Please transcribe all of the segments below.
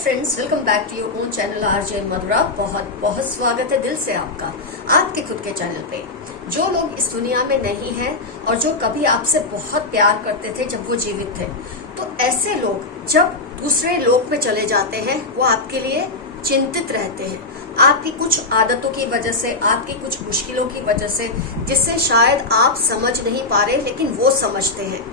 Friends, welcome back to your own channel RJ Madhura. बहुत बहुत स्वागत है दिल से आपका आपके खुद के चैनल पे। जो लोग इस दुनिया में नहीं हैं और जो कभी आपसे बहुत प्यार करते थे जब वो जीवित थे, तो ऐसे लोग जब दूसरे लोक में चले जाते हैं वो आपके लिए चिंतित रहते हैं, आपकी कुछ आदतों की वजह से, आपकी कुछ मुश्किलों की वजह से, जिससे शायद आप समझ नहीं पा रहे लेकिन वो समझते हैं।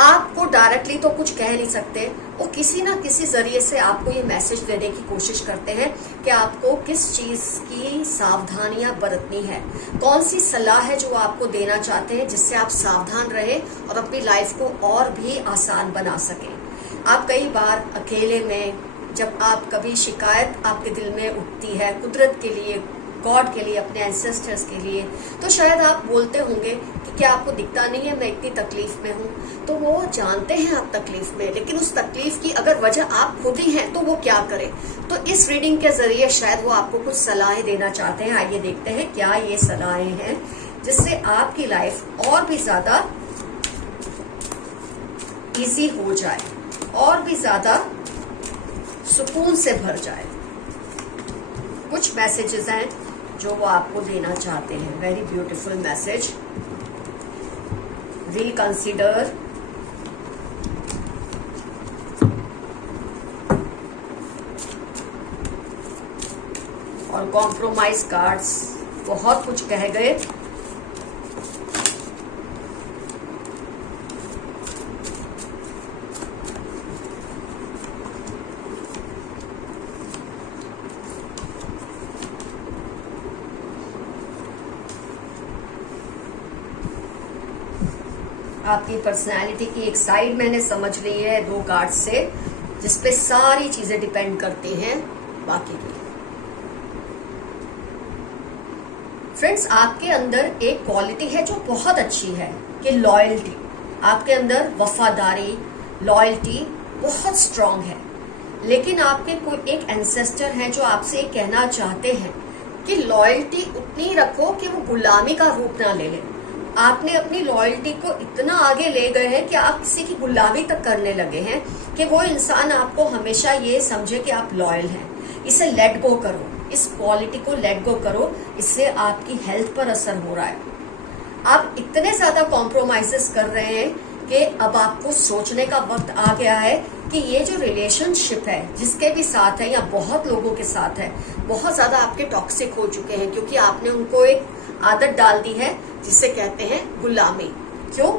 आपको डायरेक्टली तो कुछ कह नहीं सकते, वो किसी ना किसी जरिए से आपको ये मैसेज देने की कोशिश करते हैं कि आपको किस चीज की सावधानियां बरतनी है, कौन सी सलाह है जो आपको देना चाहते हैं जिससे आप सावधान रहें और अपनी लाइफ को और भी आसान बना सकें। आप कई बार अकेले में जब आप कभी शिकायत आपके दिल में उठती है कुदरत के लिए, गॉड के लिए, अपने एंसेस्टर्स के लिए, तो शायद आप बोलते होंगे कि क्या आपको दिखता नहीं है मैं इतनी तकलीफ में हूँ। तो वो जानते हैं आप तकलीफ में, लेकिन उस तकलीफ की अगर वजह आप खुद ही हैं तो वो क्या करें। तो इस रीडिंग के जरिए शायद वो आपको कुछ सलाहें देना चाहते हैं। आइए देखते हैं क्या ये सलाहें हैं जिससे आपकी लाइफ और भी ज्यादा इजी हो जाए, और भी ज्यादा सुकून से भर जाए। कुछ मैसेजेस हैं जो वो आपको देना चाहते हैं। Very beautiful message. रिकंसिडर, और कॉम्प्रोमाइज कार्ड्स बहुत कुछ कह गए। आपकी पर्सनैलिटी की एक साइड मैंने समझ ली है दो कार्ड से, जिसपे सारी चीजें डिपेंड करती हैं बाकी की। फ्रेंड्स, आपके अंदर एक क्वालिटी है जो बहुत अच्छी है कि लॉयल्टी। आपके अंदर वफादारी, लॉयल्टी बहुत स्ट्रांग है। लेकिन आपके कोई एक एंसेस्टर है जो आपसे कहना चाहते हैं कि लॉयल्टी उतनी रखो कि वो गुलामी का रूप ना ले ले। आपने अपनी लॉयल्टी को इतना आगे ले गए हैं कि आप किसी की गुलामी तक करने लगे हैं कि वो इंसान आपको हमेशा ये समझे कि आप लॉयल हैं। इसे लेट गो करो, इस क्वालिटी को लेट गो करो। इससे आपकी हेल्थ पर असर हो रहा है। आप इतने ज्यादा कॉम्प्रोमाइजेस कर रहे हैं कि अब आपको सोचने का वक्त आ गया है कि ये जो रिलेशनशिप है जिसके भी साथ है या बहुत लोगों के साथ है, बहुत ज्यादा आपके टॉक्सिक हो चुके हैं, क्योंकि आपने उनको एक आदत डाल दी है जिसे कहते हैं गुलामी। क्यों?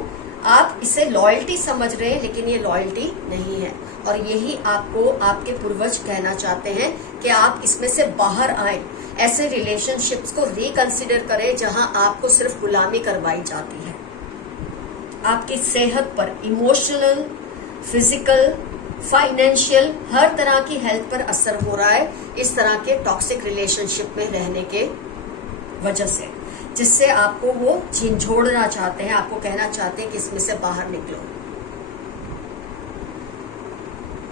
आप इसे लॉयल्टी समझ रहे हैं लेकिन ये लॉयल्टी नहीं है। और यही आपको आपके पूर्वज कहना चाहते हैं कि आप इसमें से बाहर आए, ऐसे रिलेशनशिप्स को रिकंसिडर करें जहां आपको सिर्फ गुलामी करवाई जाती है। आपकी सेहत पर, इमोशनल, फिजिकल, फाइनेंशियल, हर तरह की हेल्थ पर असर हो रहा है इस तरह के टॉक्सिक रिलेशनशिप में रहने के वजह से, जिससे आपको वो झिंझोड़ना चाहते हैं, आपको कहना चाहते हैं कि इसमें से बाहर निकलो।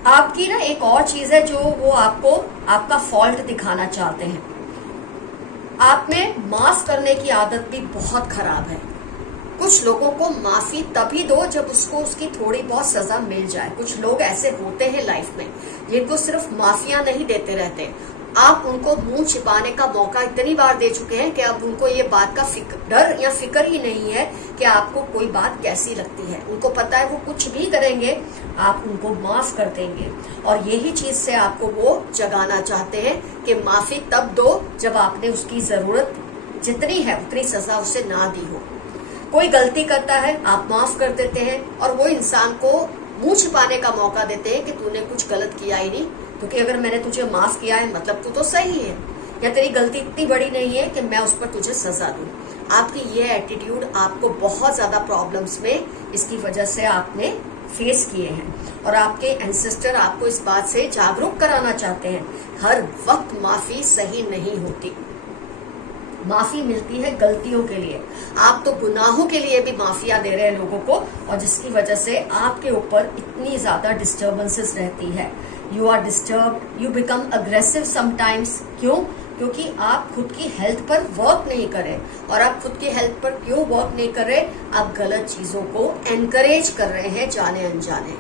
आपकी ना एक और चीज है जो वो आपको आपका फॉल्ट दिखाना चाहते हैं। आप में माफ करने की आदत भी बहुत खराब है। कुछ लोगों को माफी तभी दो जब उसको उसकी थोड़ी बहुत सजा मिल जाए। कुछ लोग ऐसे होते हैं लाइफ में जिनको सिर्फ माफिया नहीं देते रहते, आप उनको मुंह छिपाने का मौका इतनी बार दे चुके हैं कि अब उनको ये बात का डर या फिक्र ही नहीं है कि आपको कोई बात कैसी लगती है। उनको पता है वो कुछ भी करेंगे आप उनको माफ कर देंगे, और यही चीज से आपको वो जगाना चाहते हैं कि माफी तब दो जब आपने उसकी जरूरत जितनी है उतनी सजा उसे ना दी हो। कोई गलती करता है, आप माफ कर देते हैं और वो इंसान को मुंह छिपाने का मौका देते हैं कि तूने कुछ गलत किया ही नहीं, क्योंकि अगर मैंने तुझे माफ किया है मतलब तू तो सही है, या तेरी गलती इतनी बड़ी नहीं है कि मैं उस पर तुझे सजा दूं। आपकी ये एटीट्यूड आपको बहुत ज्यादा प्रॉब्लम्स में इसकी वजह से आपने फेस किए हैं, और आपके एंसेस्टर आपको इस बात से जागरूक कराना चाहते हैं। हर वक्त माफी सही नहीं होती। माफी मिलती है गलतियों के लिए, आप तो गुनाहों के लिए भी माफिया दे रहे हैं लोगों को, और जिसकी वजह से आपके ऊपर इतनी ज्यादा डिस्टर्बेंसेस रहती है। You are disturb, you become aggressive sometimes. क्यों? क्योंकि आप खुद की हेल्थ पर वर्क नहीं करें, और आप खुद की हेल्थ पर क्यों वर्क नहीं कर रहे? आप गलत चीजों को एनकरेज कर रहे हैं जाने अनजाने।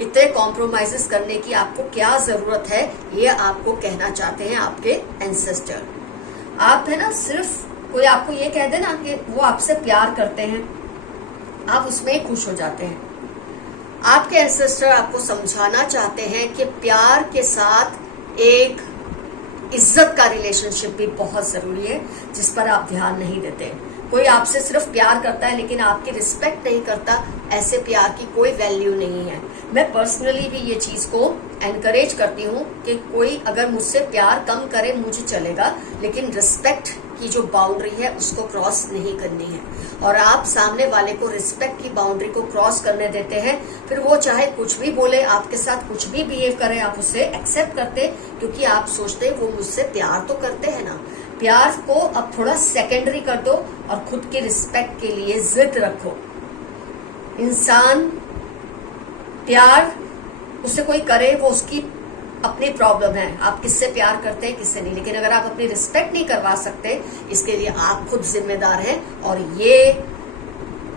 इतने कॉम्प्रोमाइजेस करने की आपको क्या जरूरत है, ये आपको कहना चाहते हैं आपके एंसेस्टर। आप है ना, सिर्फ कोई आपको ये कह दे ना कि वो आपसे प्यार करते हैं, आप उसमें ही खुश हो जाते हैं। आपके एंसेस्टर आपको समझाना चाहते हैं कि प्यार के साथ एक इज्जत का रिलेशनशिप भी बहुत जरूरी है, जिस पर आप ध्यान नहीं देते। कोई आपसे सिर्फ प्यार करता है लेकिन आपकी रिस्पेक्ट नहीं करता, ऐसे प्यार की कोई वैल्यू नहीं है। मैं पर्सनली भी ये चीज को एनकरेज करती हूँ कि कोई अगर मुझसे प्यार कम करे मुझे चलेगा, लेकिन रिस्पेक्ट की जो बाउंड्री है उसको क्रॉस नहीं करनी है। और आप सामने वाले को रिस्पेक्ट की बाउंड्री को क्रॉस करने देते हैं, फिर वो चाहे कुछ भी बोले, आपके साथ कुछ भी बिहेव करे, आप उसे एक्सेप्ट करते, क्योंकि आप सोचते वो मुझसे प्यार तो करते हैं ना। प्यार को अब थोड़ा सेकेंडरी कर दो और खुद की रिस्पेक्ट के लिए जिद रखो। इंसान प्यार उससे कोई करे वो उसकी अपनी प्रॉब्लम है, आप किससे प्यार करते हैं किससे नहीं, लेकिन अगर आप अपनी रिस्पेक्ट नहीं करवा सकते, इसके लिए आप खुद जिम्मेदार हैं। और ये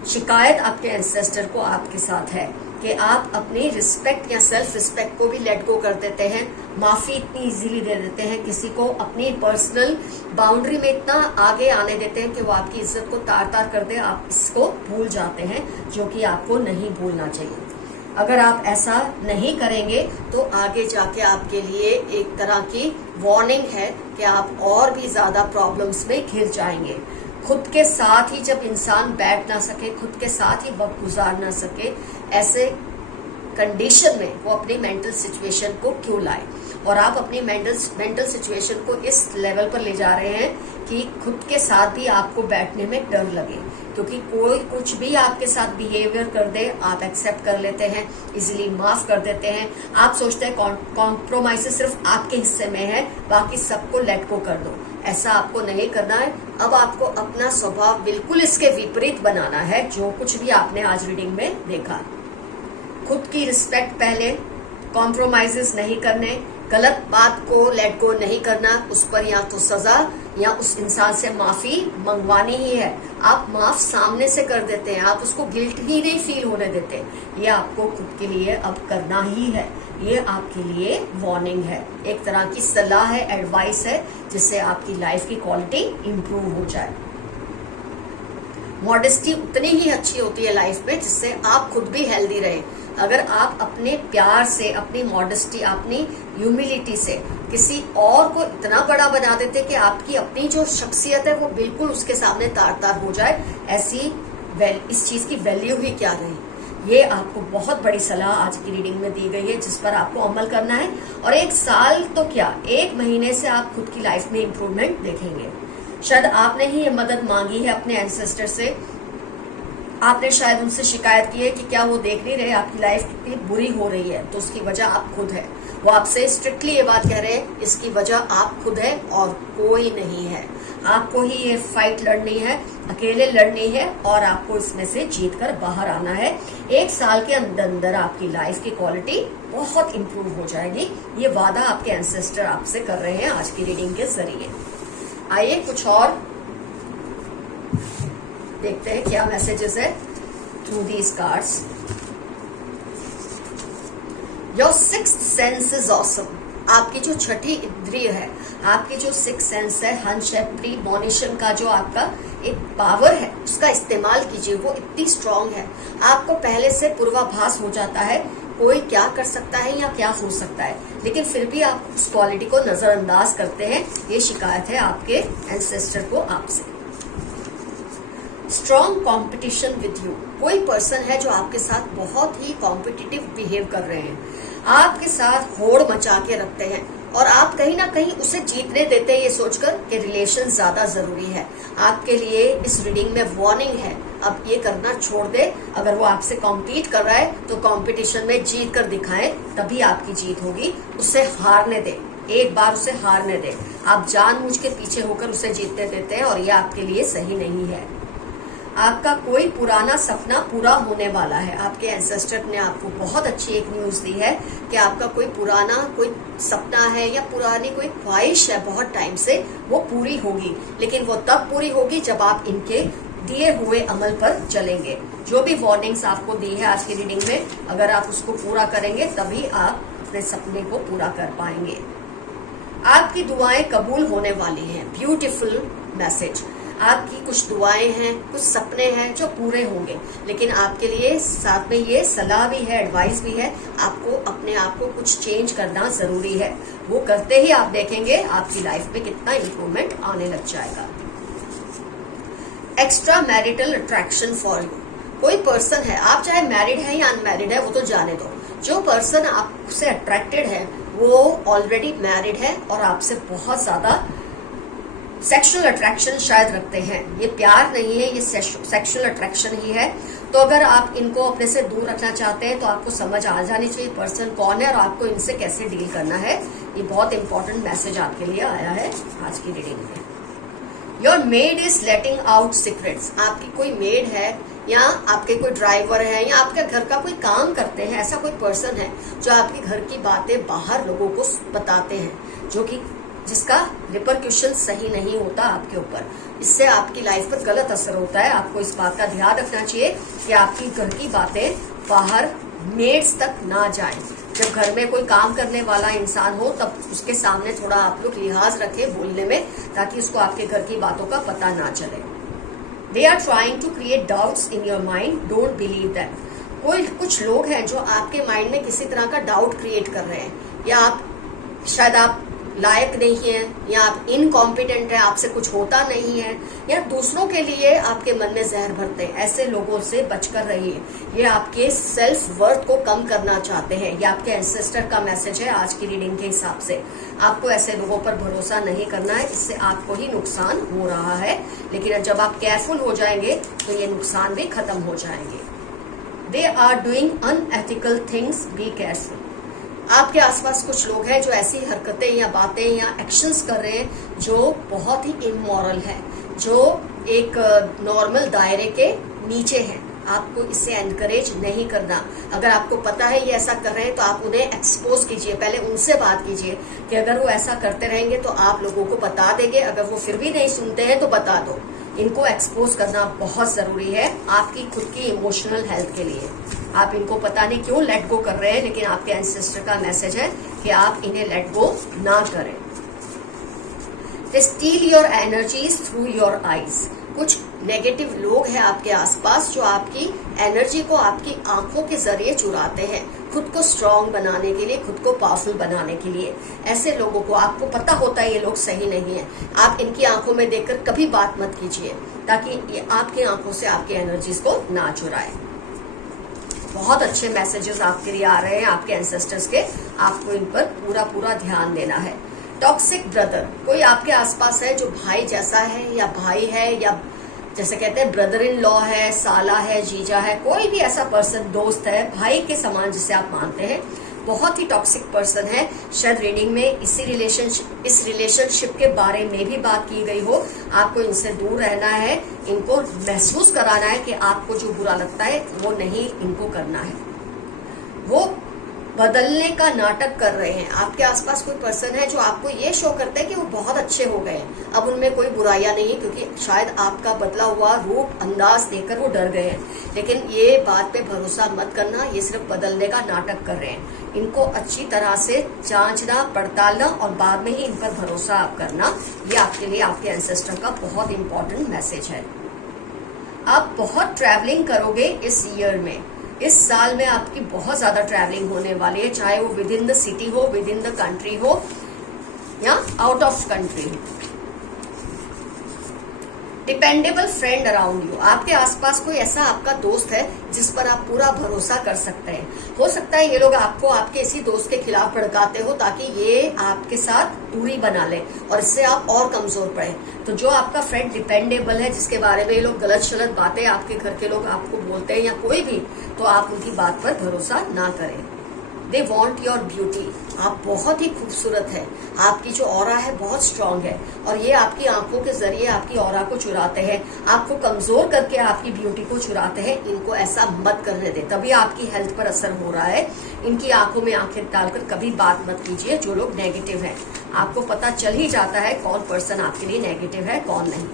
शिकायत आपके एंसेस्टर को आपके साथ है कि आप अपनी रिस्पेक्ट या सेल्फ रिस्पेक्ट को भी लेट गो कर देते हैं, माफी इतनी इजीली दे देते हैं, किसी को अपनी पर्सनल बाउंड्री में इतना आगे आने देते हैं कि वो आपकी इज्जत को तार तार कर दे, आप इसको भूल जाते हैं, जो कि आपको नहीं भूलना चाहिए। अगर आप ऐसा नहीं करेंगे तो आगे जाके आपके लिए एक तरह की वार्निंग है कि आप और भी ज्यादा प्रॉब्लम्स में घिर जाएंगे। खुद के साथ ही जब इंसान बैठ ना सके, खुद के साथ ही वक्त गुजार ना सके, ऐसे कंडीशन में वो अपनी मेंटल सिचुएशन को क्यों लाए। और आप अपनी मेंटल सिचुएशन को इस लेवल पर ले जा रहे हैं कि खुद के साथ भी आपको बैठने में डर लगे, क्योंकि कोई कुछ भी आपके साथ बिहेवियर कर दे आप एक्सेप्ट कर लेते हैं, इजीली माफ कर देते हैं। आप सोचते हैं कॉम्प्रोमाइज सिर्फ आपके हिस्से में है, बाकी सबको लेट गो कर दो। ऐसा आपको नहीं करना है। अब आपको अपना स्वभाव बिल्कुल इसके विपरीत बनाना है, जो कुछ भी आपने आज रीडिंग में देखा। खुद की रिस्पेक्ट पहले, कॉम्प्रोमाइजेस नहीं करने, गलत बात को लेट गो नहीं करना, उस पर या तो सजा या उस इंसान से माफी मंगवानी ही है। आप माफ सामने से कर देते हैं, आप उसको गिल्ट ही नहीं फील होने देते। ये आपको खुद के लिए अब करना ही है। ये आपके लिए वार्निंग है, एक तरह की सलाह है, एडवाइस है, जिससे आपकी लाइफ की क्वालिटी इंप्रूव हो जाए। मॉडेस्टी उतनी ही अच्छी होती है लाइफ में जिससे आप खुद भी हेल्दी रहे। अगर आप अपने प्यार से, अपनी मॉडेस्टी, अपनी ह्यूमिलिटी से किसी और को इतना बड़ा बना देते कि आपकी अपनी जो शख्सियत है वो बिल्कुल उसके सामने तार तार हो जाए, इस चीज की वैल्यू ही क्या रही। ये आपको बहुत बड़ी सलाह आज की रीडिंग में दी गई है, जिस पर आपको अमल करना है। और 1 साल तो क्या, 1 महीने से आप खुद की लाइफ में इंप्रूवमेंट देखेंगे। शायद आपने ही ये मदद मांगी है अपने एंसेस्टर से, आपने शायद उनसे शिकायत की है कि क्या वो देख नहीं रहे आपकी लाइफ कितनी बुरी हो रही है, तो उसकी वजह आप खुद है। वो आपसे स्ट्रिक्टली ये बात कह रहे हैं, इसकी वजह आप खुद है और कोई नहीं है। आपको ही ये फाइट लड़नी है, अकेले लड़नी है, और आपको इसमें से जीत कर बाहर आना है। 1 साल के अंदर अंदर आपकी लाइफ की क्वालिटी बहुत इंप्रूव हो जाएगी। ये वादा आपके एंसेस्टर आपसे कर रहे हैं आज की रीडिंग के जरिए। आइए कुछ और देखते हैं क्या मैसेजेस है through these cards. Your sixth sense is awesome. आपकी जो छठी इंद्रिय है, आपकी जो सिक्स सेंस है, हंस है, प्रीमोनिशन का जो आपका एक पावर है, उसका इस्तेमाल कीजिए। वो इतनी स्ट्रांग है, आपको पहले से पूर्वाभास हो जाता है कोई क्या कर सकता है या क्या हो सकता है, लेकिन फिर भी आप उस क्वालिटी को नजरअंदाज करते हैं। ये शिकायत है आपके एंसेस्टर को आपसे। Strong competition with you. कोई पर्सन है जो आपके साथ बहुत ही कॉम्पिटिटिव बिहेव कर रहे हैं, आपके साथ होड़ मचा के रखते हैं, और आप कहीं ना कहीं उसे जीतने देते हैं ये सोचकर कि रिलेशन ज्यादा जरूरी है। आपके लिए इस रीडिंग में वार्निंग है, अब ये करना छोड़ दे। अगर वो आपसे कॉम्पीट कर रहा है तो कंपटीशन में जीत कर दिखाएं, तभी आपकी जीत होगी। उससे हारने दे, एक बार उसे हारने दे। आप जानबूझ के पीछे होकर उसे जीतने देते हैं, और ये आपके लिए सही नहीं है। आपका कोई पुराना सपना पूरा होने वाला है। आपके एंसेस्टर ने आपको बहुत अच्छी एक न्यूज दी है कि आपका कोई पुराना कोई सपना है या पुरानी कोई ख्वाहिश है बहुत टाइम से, वो पूरी होगी। लेकिन वो तब पूरी होगी जब आप इनके दिए हुए अमल पर चलेंगे। जो भी वार्निंग्स आपको दी है आज की रीडिंग में, अगर आप उसको पूरा करेंगे तभी आप अपने सपने को पूरा कर पाएंगे। आपकी दुआएं कबूल होने वाली हैं। Beautiful message. आपकी कुछ दुआएं हैं, कुछ सपने हैं जो पूरे होंगे, लेकिन आपके लिए साथ में ये सलाह भी है, एडवाइस भी है। आपको अपने आप को कुछ चेंज करना जरूरी है। वो करते ही आप देखेंगे आपकी लाइफ में कितना इंप्रूवमेंट आने लग जाएगा। Extra marital attraction for you. कोई पर्सन है, आप चाहे मैरिड है या अनमैरिड है वो तो जाने दो, जो पर्सन आपसे अट्रैक्टेड है वो ऑलरेडी मैरिड है और आपसे बहुत ज्यादा सेक्सुअल अट्रैक्शन शायद रखते हैं। ये प्यार नहीं है, ये सेक्सुअल अट्रैक्शन ही है। तो अगर आप इनको अपने से दूर रखना चाहते हैं तो आपको समझ आ जानी चाहिए पर्सन कौन है और आपको इनसे कैसे डील करना है। ये बहुत इंपॉर्टेंट मैसेज आपके लिए आया है आज की रीडिंग में। Your made is letting out secrets. आपकी कोई मेड है या आपके कोई ड्राइवर है या आपके घर का कोई काम करते हैं, ऐसा कोई पर्सन है जो आपके घर की बातें बाहर लोगों को बताते हैं, जो कि जिसका रिपरक्यूशन सही नहीं होता आपके ऊपर। इससे आपकी लाइफ पर गलत असर होता है। आपको इस बात का ध्यान रखना चाहिए कि आपकी घर की बातें बाहर मेड्स तक ना जाएं। जब घर में कोई काम करने वाला इंसान हो तब उसके सामने थोड़ा आप लोग लिहाज रखें बोलने में, ताकि उसको आपके घर की बातों का पता ना चले। They are trying to create doubts in your mind, don't believe that. कुछ लोग हैं जो आपके माइंड में किसी तरह का डाउट क्रिएट कर रहे हैं, या आप शायद आप लायक नहीं है, या आप इनकॉम्पिटेंट है, आपसे कुछ होता नहीं है, या दूसरों के लिए आपके मन में जहर भरते हैं। ऐसे लोगों से बचकर रहिए। ये आपके सेल्फ वर्थ को कम करना चाहते हैं। ये आपके एंसेस्टर का मैसेज है आज की रीडिंग के हिसाब से। आपको ऐसे लोगों पर भरोसा नहीं करना है, इससे आपको ही नुकसान हो रहा है। लेकिन जब आप केयरफुल हो जाएंगे तो ये नुकसान भी खत्म हो जाएंगे। They are doing unethical things, be careful. आपके आसपास कुछ लोग हैं जो ऐसी हरकतें या बातें या एक्शंस कर रहे हैं जो बहुत ही इमोरल है, जो एक नॉर्मल दायरे के नीचे है। आपको इससे एनकरेज नहीं करना। अगर आपको पता है ये ऐसा कर रहे हैं तो आप उन्हें एक्सपोज कीजिए, पहले उनसे बात कीजिए कि अगर वो ऐसा करते रहेंगे तो आप लोगों को बता देंगे। अगर वो फिर भी नहीं सुनते हैं तो बता दो। इनको एक्सपोज करना बहुत जरूरी है आपकी खुद की इमोशनल हेल्थ के लिए। आप इनको पता नहीं क्यों लेट गो कर रहे हैं, लेकिन आपके एंसेस्टर का मैसेज है कि आप इन्हें लेट गो ना करें। They steal your energies through your eyes. कुछ नेगेटिव लोग हैं आपके आसपास जो आपकी एनर्जी को आपकी आंखों के जरिए चुराते हैं, खुद को स्ट्रांग बनाने के लिए, खुद को पावरफुल बनाने के लिए। ऐसे लोगों को आपको पता होता है ये लोग सही नहीं है, आप इनकी आंखों में देखकर कभी बात मत कीजिए, ताकि ये आपकी आंखों से आपकी एनर्जीज को ना चुराए। बहुत अच्छे मैसेजेस आपके लिए आ रहे हैं आपके एंसेस्टर्स के। आपको इन पर पूरा ध्यान देना है। Toxic brother. कोई आपके आसपास है जो भाई जैसा है, या भाई है, या जैसे कहते हैं ब्रदर इन लॉ है, साला है, जीजा है, कोई भी ऐसा पर्सन, दोस्त है, भाई के समान जिसे आप मानते हैं, बहुत ही टॉक्सिक पर्सन है। शायद रीडिंग में इस रिलेशनशिप के बारे में भी बात की गई हो। आपको इनसे दूर रहना है, इनको महसूस कराना है कि आपको जो बुरा लगता है वो नहीं इनको करना है। वो बदलने का नाटक कर रहे हैं। आपके आसपास कोई पर्सन है जो आपको ये शो करते हैं कि वो बहुत अच्छे हो गए हैं, अब उनमें कोई बुराइयां नहीं है, क्योंकि शायद आपका बदला हुआ रूप अंदाज देखकर वो डर गए हैं। लेकिन ये बात पे भरोसा मत करना, ये सिर्फ बदलने का नाटक कर रहे हैं। इनको अच्छी तरह से जांचना, पड़तालना और बाद में ही इन पर भरोसा आप करना। ये आपके लिए आपके एंसेस्टर का बहुत इंपॉर्टेंट मैसेज है। आप बहुत ट्रैवलिंग करोगे इस ईयर में। इस साल में आपकी बहुत ज्यादा ट्रैवलिंग होने वाली है, चाहे वो विद इन द सिटी हो, विद इन द कंट्री हो, या आउट ऑफ कंट्री हो। Dependable friend around you. आपके आसपास कोई ऐसा आपका दोस्त है जिस पर आप पूरा भरोसा कर सकते हैं। हो सकता है ये लोग आपको आपके इसी दोस्त के खिलाफ भड़काते हो ताकि ये आपके साथ दूरी बना ले और इससे आप और कमजोर पड़े। तो जो आपका फ्रेंड डिपेंडेबल है, जिसके बारे में ये लोग गलत शलत बातें आपके घर के लोग आपको बोलते हैं या कोई भी, तो आप उनकी बात पर भरोसा ना करें। They want your beauty. आप बहुत ही खूबसूरत है, आपकी जो ऑरा है बहुत स्ट्रांग है और ये आपकी आंखों के जरिए आपकी ऑरा को चुराते हैं, आपको कमजोर करके आपकी ब्यूटी को चुराते हैं। इनको ऐसा मत करने दे, तभी आपकी हेल्थ पर असर हो रहा है। इनकी आंखों में आंखें डालकर कभी बात मत कीजिए जो लोग नेगेटिव है। आपको पता चल ही जाता है कौन पर्सन आपके लिए नेगेटिव है, कौन नहीं।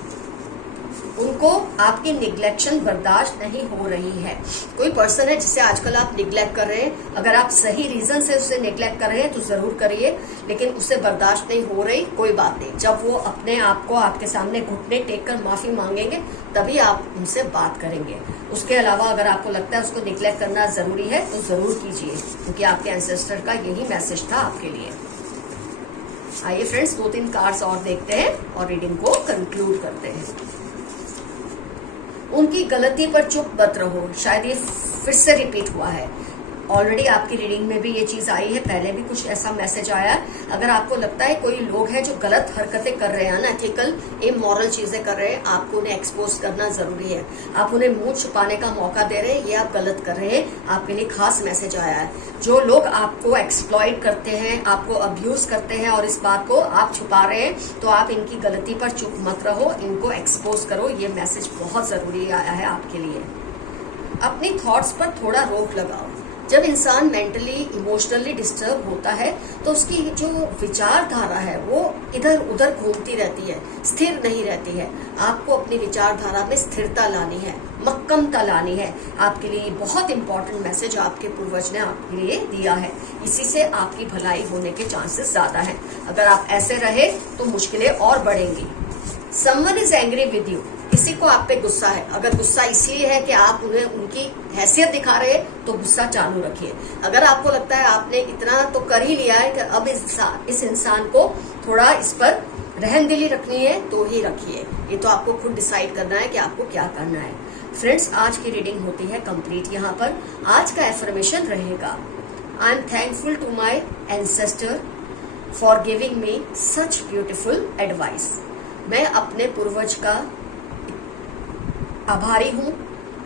उनको आपकी निग्लेक्शन बर्दाश्त नहीं हो रही है। कोई पर्सन है जिसे आजकल आप निग्लेक्ट कर रहे हैं, अगर आप सही रीजन से उसे निग्लेक्ट कर रहे हैं तो जरूर करिए, लेकिन उसे बर्दाश्त नहीं हो रही, कोई बात नहीं। जब वो अपने आप को आपके सामने घुटने टेक कर माफी मांगेंगे तभी आप उनसे बात करेंगे। उसके अलावा अगर आपको लगता है उसको निग्लेक्ट करना जरूरी है तो जरूर कीजिए, क्योंकि आपके एंसेस्टर का यही मैसेज था आपके लिए। आइए फ्रेंड्स, 2-3 कार्ड्स और देखते हैं और रीडिंग को कंक्लूड करते हैं। उनकी गलती पर चुप मत रहो, शायद ये फिर से रिपीट हुआ है। ऑलरेडी आपकी रीडिंग में भी ये चीज आई है, पहले भी कुछ ऐसा मैसेज आया है। अगर आपको लगता है कोई लोग हैं जो गलत हरकतें कर रहे हैं, अनएथिकल इमोरल चीजें कर रहे हैं, आपको उन्हें एक्सपोज करना जरूरी है। आप उन्हें मुंह छुपाने का मौका दे रहे हैं, ये आप गलत कर रहे हैं, आपके लिए खास मैसेज आया है। जो लोग आपको एक्सप्लॉइट करते हैं, आपको अब्यूज करते हैं और इस बात को आप छुपा रहे हैं, तो आप इनकी गलती पर चुप मत रहो, इनको एक्सपोज करो। ये मैसेज बहुत जरूरी आया है आपके लिए। अपनी थॉट्स पर थोड़ा रोक लगाओ। जब इंसान मेंटली इमोशनली डिस्टर्ब होता है तो उसकी जो विचारधारा है वो इधर उधर घूमती रहती है, स्थिर नहीं रहती है। आपको अपनी विचारधारा में स्थिरता लानी है, मक्कमता लानी है। आपके लिए बहुत इंपॉर्टेंट मैसेज आपके पूर्वज ने आपके लिए दिया है। इसी से आपकी भलाई होने के चांसेस ज्यादा हैं। अगर आप ऐसे रहे तो मुश्किलें और बढ़ेंगी। Someone is angry with you, किसी को आप पे गुस्सा है। अगर गुस्सा इसलिए है कि आप उन्हें उनकी हैसियत दिखा रहे हैं तो गुस्सा चालू रखिए। अगर आपको लगता है आपने इतना तो कर ही लिया है कि अब इस इंसान को थोड़ा इस पर रहमदिली रखनी है तो ही रखिए। ये तो आपको खुद डिसाइड करना है कि आपको क्या करना है। फ्रेंड्स, आज की रीडिंग होती है कंप्लीट। यहाँ पर आज का एफर्मेशन रहेगा, I am thankful to my ancestor for giving me such beautiful advice. मैं अपने पूर्वज का आभारी हूँ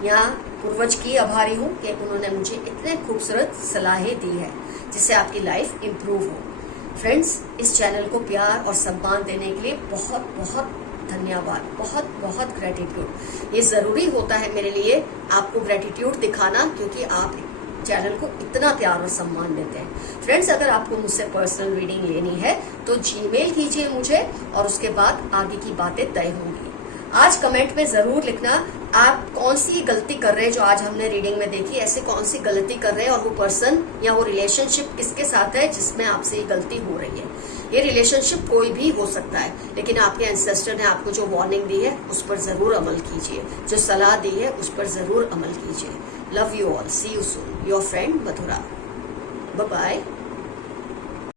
या पूर्वज की आभारी हूँ कि उन्होंने मुझे इतने खूबसूरत सलाहें दी है जिससे आपकी लाइफ इम्प्रूव हो। फ्रेंड्स, इस चैनल को प्यार और सम्मान देने के लिए बहुत बहुत धन्यवाद, बहुत बहुत ग्रेटिट्यूड। ये जरूरी होता है मेरे लिए आपको ग्रेटिट्यूड दिखाना, क्योंकि आप चैनल को इतना प्यार और सम्मान देते हैं। फ्रेंड्स, अगर आपको मुझसे पर्सनल रीडिंग लेनी है तो जीमेल कीजिए मुझे और उसके बाद आगे की बातें तय होंगी। आज कमेंट में जरूर लिखना आप कौन सी गलती कर रहे हैं जो आज हमने रीडिंग में देखी, ऐसे कौन सी गलती कर रहे हैं और वो पर्सन या वो रिलेशनशिप किसके साथ है जिसमें आपसे ये गलती हो रही है। ये रिलेशनशिप कोई भी हो सकता है, लेकिन आपके एंसेस्टर ने आपको जो वार्निंग दी है उस पर जरूर अमल कीजिए, जो सलाह दी है उस पर जरूर अमल कीजिए। Love you all, see you soon, your friend Madhura. Bye bye.